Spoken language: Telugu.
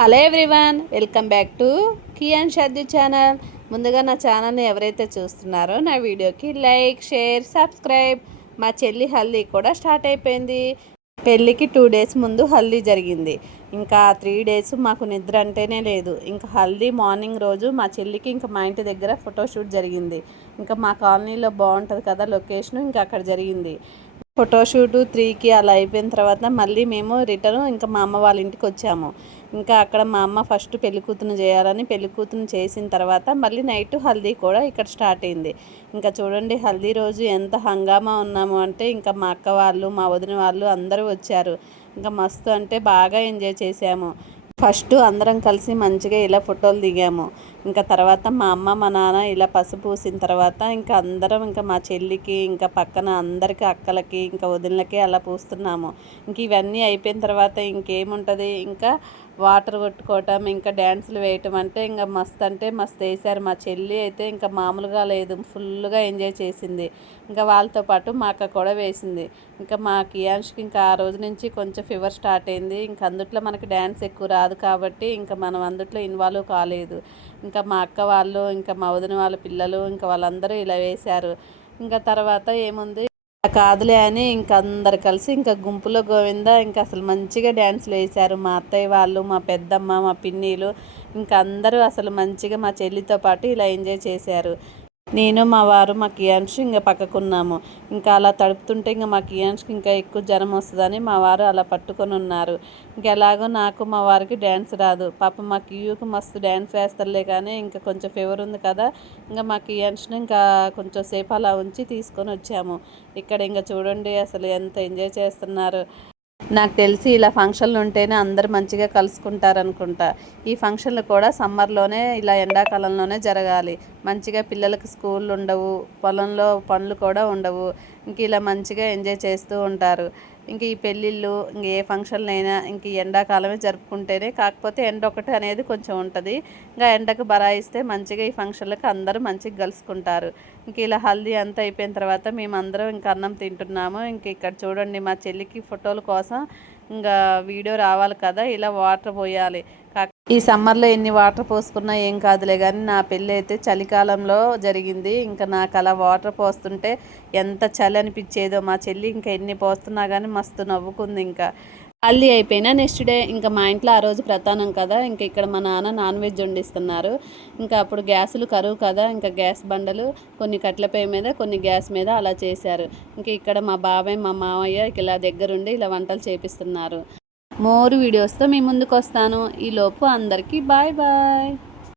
Hello everyone, welcome back to కియాన్ షాద్ది ఛానల్. ముందుగా నా ఛానల్ని ఎవరైతే చూస్తున్నారో నా వీడియోకి లైక్, షేర్, సబ్స్క్రైబ్. మా చెల్లి హల్దీ కూడా స్టార్ట్ అయిపోయింది. పెళ్ళికి 2 డేస్ ముందు హల్దీ జరిగింది. ఇంకా 3 డేస్ మాకు నిద్ర అంటేనే లేదు. ఇంకా హల్దీ మార్నింగ్ రోజు మా చెల్లికి ఇంకా మా ఇంటి దగ్గర ఫోటోషూట్ జరిగింది. ఇంకా మా కాలనీలో బాగుంటుంది కదా లొకేషన్, ఇంకా అక్కడ జరిగింది ఫోటోషూటు. 3కి అలా అయిపోయిన తర్వాత మళ్ళీ మేము రిటర్న్ ఇంకా మా అమ్మ వాళ్ళ ఇంటికి వచ్చాము. ఇంకా అక్కడ మా అమ్మ ఫస్ట్ పెళ్ళికూతురుని చేయాలని పెళ్ళికూతురుని చేసిన తర్వాత మళ్ళీ నైట్ హల్దీ కూడా ఇక్కడ స్టార్ట్ అయింది. ఇంకా చూడండి హల్దీ రోజు ఎంత హంగామా ఉన్నాము అంటే ఇంకా మా అక్క వాళ్ళు, మా వదిన వాళ్ళు అందరూ వచ్చారు. ఇంకా మస్తు అంటే బాగా ఎంజాయ్ చేసాము. ఫస్ట్ అందరం కలిసి మంచిగా ఇలా ఫోటోలు దిగాము. ఇంకా తర్వాత మా అమ్మ, మా నాన్న ఇలా పసుపు పూసిన తర్వాత ఇంకా అందరం ఇంకా మా చెల్లికి, ఇంకా పక్కన అందరికీ అక్కలకి, ఇంకా వదినలకి అలా పూస్తున్నాము. ఇంక ఇవన్నీ అయిపోయిన తర్వాత ఇంకేముంటుంది, ఇంకా వాటర్ కొట్టుకోవటం, ఇంకా డ్యాన్సులు వేయటం ఇంకా మస్తు వేశారు. మా చెల్లి అయితే ఇంకా మామూలుగా లేదు, ఫుల్గా ఎంజాయ్ చేసింది. ఇంకా వాళ్ళతో పాటు మా అక్క కూడా వేసింది. ఇంకా మా కియాన్ష్కి ఇంకా ఆ రోజు నుంచి కొంచెం ఫీవర్ స్టార్ట్ అయింది. ఇంకా అందుట్లో మనకి డ్యాన్స్ ఎక్కువ రాదు కాబట్టి ఇంకా మనం అందుట్లో ఇన్వాల్వ్ కాలేదు. ఇంకా మా అక్క వాళ్ళు, ఇంకా మా వదిన వాళ్ళ పిల్లలు, ఇంకా వాళ్ళందరూ ఇలా వేశారు. ఇంకా తర్వాత ఏముంది కాదులే అని ఇంకా అందరు కలిసి ఇంకా గుంపులో గోవింద ఇంకా అసలు మంచిగా డ్యాన్స్లు వేశారు. మా అత్తయ్య వాళ్ళు, మా పెద్దమ్మ, మా పిన్నీలు, ఇంకా అందరూ అసలు మంచిగా మా చెల్లితో పాటు ఇలా ఎంజాయ్ చేశారు. నేను, మా వారు, మా కియాన్ష్ ఇంకా పక్కకున్నాము. ఇంకా అలా తడుపుతుంటే ఇంకా మా కియాన్ష్కి ఇంకా ఎక్కువ జ్వరం వస్తుందని మా వారు అలా పట్టుకొని ఉన్నారు. ఇంకా ఎలాగో నాకు, మా వారికి డ్యాన్స్ రాదు. పాపం మా కియూకి మస్తు డ్యాన్స్ వేస్తారులే, కానీ ఇంకా కొంచెం ఫీవర్ ఉంది కదా, ఇంకా మా కియాన్ష్ని ఇంకా కొంచెం సేపు అలా ఉంచి తీసుకొని వచ్చాము. ఇక్కడ ఇంకా చూడండి అసలు ఎంత ఎంజాయ్ చేస్తున్నారు. నాకు తెలిసి ఇలా ఫంక్షన్లు ఉంటేనే అందరు మంచిగా కలుసుకుంటారనుకుంటా. ఈ ఫంక్షన్లు కూడా సమ్మర్లోనే, ఇలా ఎండాకాలంలోనే జరగాలి. మంచిగా పిల్లలకి స్కూళ్ళు ఉండవు, పొలంలో పనులు కూడా ఉండవు. ఇంక ఇలా మంచిగా ఎంజాయ్ చేస్తూ ఉంటారు. ఇంక ఈ పెళ్ళిళ్ళు, ఇంక ఏ ఫంక్షన్లు అయినా ఇంక ఎండాకాలమే జరుపుకుంటేనే. కాకపోతే ఎండ ఒకటి అనేది కొంచెం ఉంటుంది. ఇంకా ఎండకు బరాయిస్తే మంచిగా ఈ ఫంక్షన్లకు అందరూ మంచిగా కలుసుకుంటారు. ఇంక ఇలా హల్దీ అంతా అయిపోయిన తర్వాత మేమందరం ఇంక అన్నం తింటున్నాము. ఇంక ఇక్కడ చూడండి మా చెల్లికి ఫోటోల కోసం ఇంకా వీడియో రావాలి కదా, ఇలా వాటర్ పోయాలి. ఈ సమ్మర్లో ఎన్ని వాటర్ పోసుకున్నా ఏం కాదులే, కానీ నా పెళ్ళి అయితే చలికాలంలో జరిగింది. ఇంకా నాకు అలా వాటర్ పోస్తుంటే ఎంత చలి అనిపించేదో. మా చెల్లి ఇంకా ఎన్ని పోస్తున్నా కానీ మస్తు నవ్వుకుంది. ఇంకా హల్దీ అయిపోయినా నెక్స్ట్ డే ఇంకా మా ఇంట్లో ఆ రోజు ప్రధానం కదా, ఇంకా ఇక్కడ మా నాన్న నాన్ వెజ్ వండిస్తున్నారు. ఇంకా అప్పుడు గ్యాసులు కరువు కదా, ఇంకా గ్యాస్ బండలు కొన్ని కట్ల పొయ్యి మీద, కొన్ని గ్యాస్ మీద అలా చేశారు. ఇంకా ఇక్కడ మా బాబాయ్, మా మామయ్య ఇలా దగ్గరుండి ఇలా వంటలు చేపిస్తున్నారు. మోర్ వీడియోస్తో మీ ముందుకు వస్తాను. ఈలోపు అందరికీ బాయ్ బాయ్.